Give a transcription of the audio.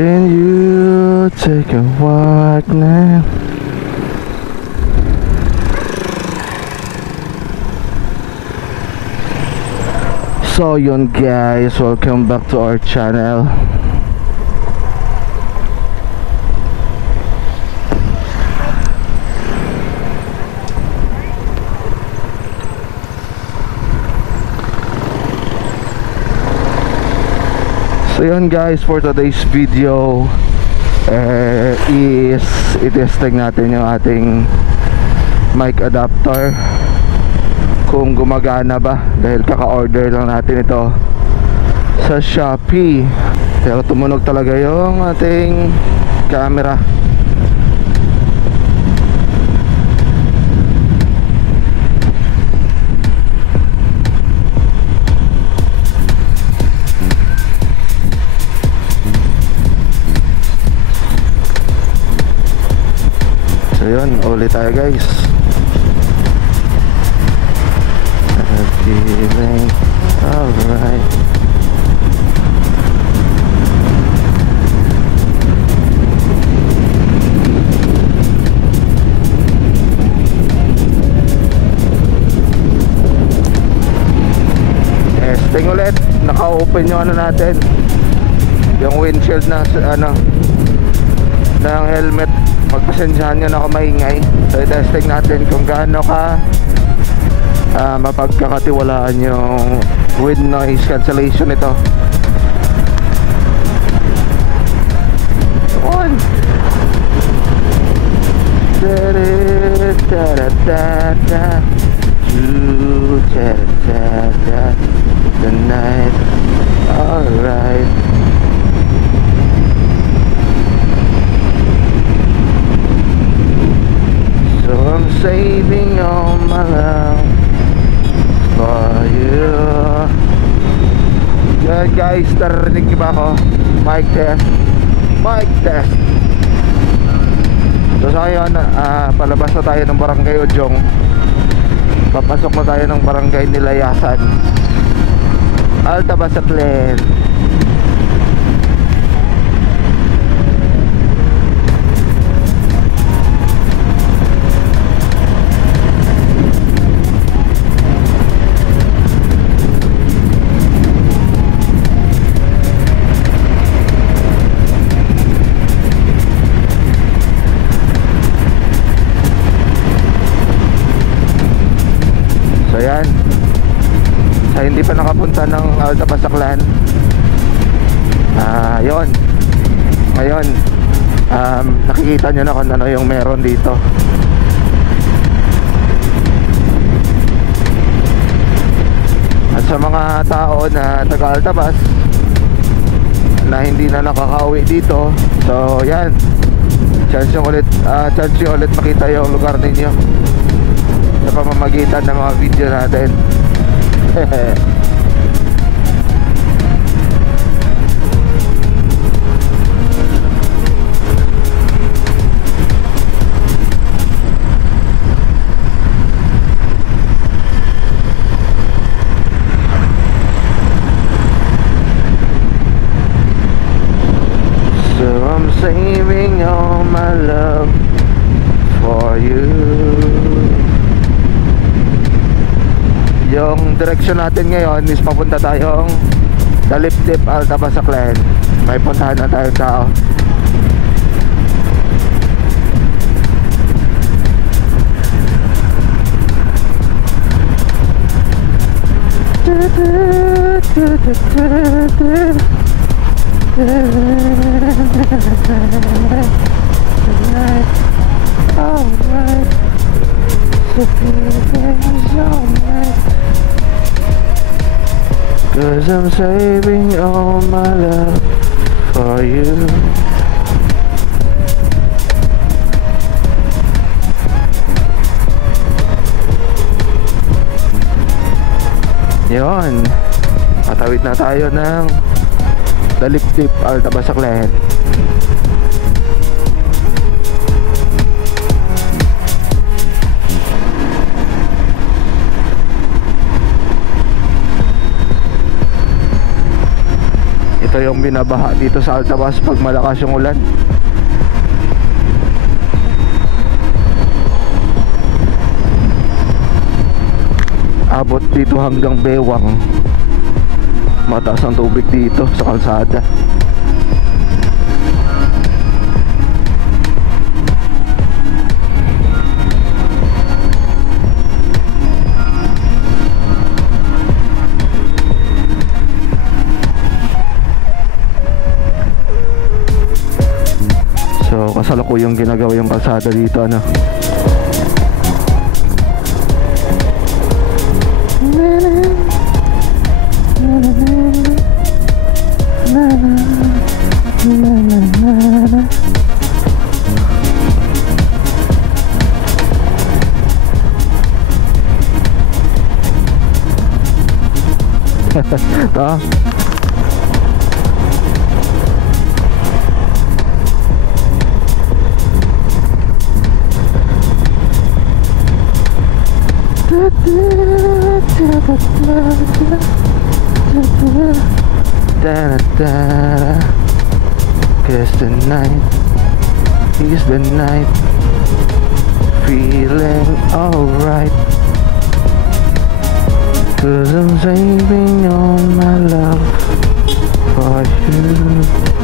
Can you take a walk now? So yun guys, welcome back to our channel. So yun guys, for today's video is i-testing natin yung ating mic adapter kung gumagana ba, dahil kaka-order lang natin ito sa Shopee. Pero tumunog talaga yung ating camera. So yun, ulit tayo guys. Feeling alright. Testing ulit. Naka-open yung ano natin, yung windshield na ano ng helmet. Pagpasensyahan nyo na ako maingay. So testing natin kung gaano ka mapagkakatiwalaan yung with noise cancellation ito. On. The night. Alright. So I'm saving all my love for you. Yan guys, narinig niyo ba ako? Mic test. Mic test. So sa ngayon, palabas na tayo ng barangay Ojong. Papasok na tayo ng barangay Nilayasan, Alta Basaklen. Ayan, sa hindi pa nakapunta ng Alta Basaklan, yun, ngayon nakikita nyo na kung ano yung meron dito. At sa mga tao na taga Alta Bas na hindi na nakakauwi dito, so yan, chance nyo ulit makita yung lugar ninyo sa pamamagitan ng mga video natin. So I'm saving all my love for you. Yung direction natin ngayon is papunta tayong Dalipdip, Alta Basaklen. May puntahan na tayong tao. Alright. Cause I'm saving all my love for you. Yun, patawid na tayo ng Dalipdip, Alta Basaklen. Ito yung yung binabaha dito sa Altabas pag malakas yung ulan. Abot dito hanggang Bewang. Mataas ang tubig dito sa kalsada. So kasalukuyang ginagawa yung kalsada dito, ano. Ta. Guess the night is the night, feeling alright, 'cause I'm saving all my love for you.